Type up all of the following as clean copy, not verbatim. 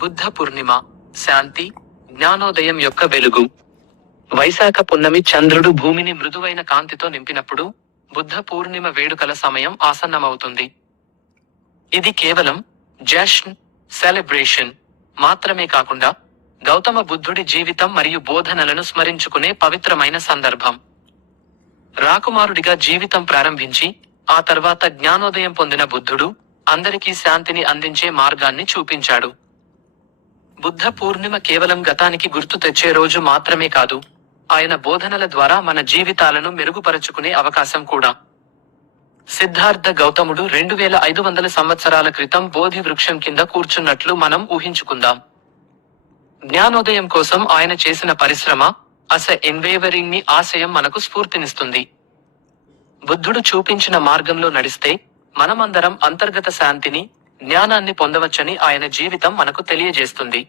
బుద్ధ పూర్ణిమ, శాంతి, జ్ఞానోదయం యొక్క వెలుగు. వైశాఖ పున్నమి చంద్రుడు భూమిని మృదువైన కాంతితో నింపినప్పుడు బుద్ధ పూర్ణిమ వేడుకల సమయం ఆసన్నమవుతుంది. ఇది కేవలం జశ్న్, సెలబ్రేషన్ మాత్రమే కాకుండా గౌతమ బుద్ధుడి జీవితం మరియు బోధనలను స్మరించుకునే పవిత్రమైన సందర్భం. రాకుమారుడిగా జీవితం ప్రారంభించి ఆ తర్వాత జ్ఞానోదయం పొందిన బుద్ధుడు అందరికీ శాంతిని అందించే మార్గాన్ని చూపించాడు. బుద్ధ పూర్ణిమ కేవలం గతానికి గుర్తు తెచ్చే రోజు మాత్రమే కాదు, ఆయన బోధనల ద్వారా మన జీవితాలను మెరుగుపరచుకునే అవకాశం కూడా. సిద్ధార్థ గౌతముడు 2500 సంవత్సరాల క్రితం బోధి వృక్షం కింద కూర్చున్నట్లు మనం ఊహించుకుందాం. జ్ఞానోదయం కోసం ఆయన చేసిన పరిశ్రమ, ఎన్వేవరింగ్ ని ఆశయం మనకు స్ఫూర్తినిస్తుంది. బుద్ధుడు చూపించిన మార్గంలో నడిస్తే మనమందరం అంతర్గత శాంతిని, జ్ఞానాన్ని పొందవచ్చని ఆయన జీవితం మనకు తెలియజేస్తుంది.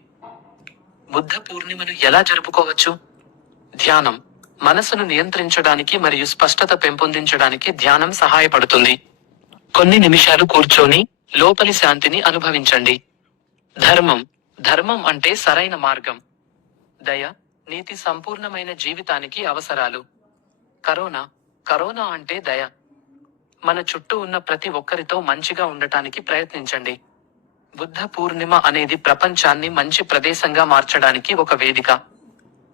బుద్ధ పూర్ణిమను ఎలా జరుపుకోవచ్చు? ధ్యానం. మనసును నియంత్రించడానికి మరియు స్పష్టత పెంపొందించడానికి ధ్యానం సహాయపడుతుంది. కొన్ని నిమిషాలు కూర్చొని లోపలి శాంతిని అనుభవించండి. ధర్మం. ధర్మం అంటే సరైన మార్గం. దయ, నీతి సంపూర్ణమైన జీవితానికి అవసరాలు. కరోనా. కరోనా అంటే దయ. మన చుట్టూ ఉన్న ప్రతి ఒక్కరితో మంచిగా ఉండటానికి ప్రయత్నించండి. బుద్ధ పూర్ణిమ అనేది ప్రపంచాన్ని మంచి ప్రదేశంగా మార్చడానికి ఒక వేదిక.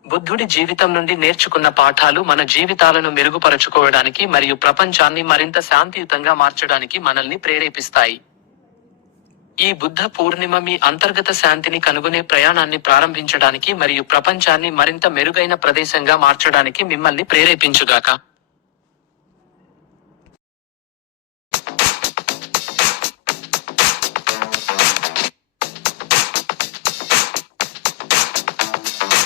బుద్ధుడి జీవితం నుండి నేర్చుకున్న పాఠాలు మన జీవితాలను మెరుగుపరచుకోవడానికి మరియు ప్రపంచాన్ని మరింత శాంతియుతంగా మార్చడానికి మనల్ని ప్రేరేపిస్తాయి. ఈ బుద్ధ పూర్ణిమ మీ అంతర్గత శాంతిని కనుగొనే ప్రయాణాన్ని ప్రారంభించడానికి మరియు ప్రపంచాన్ని మరింత మెరుగైన ప్రదేశంగా మార్చడానికి మిమ్మల్ని ప్రేరేపించుగాక.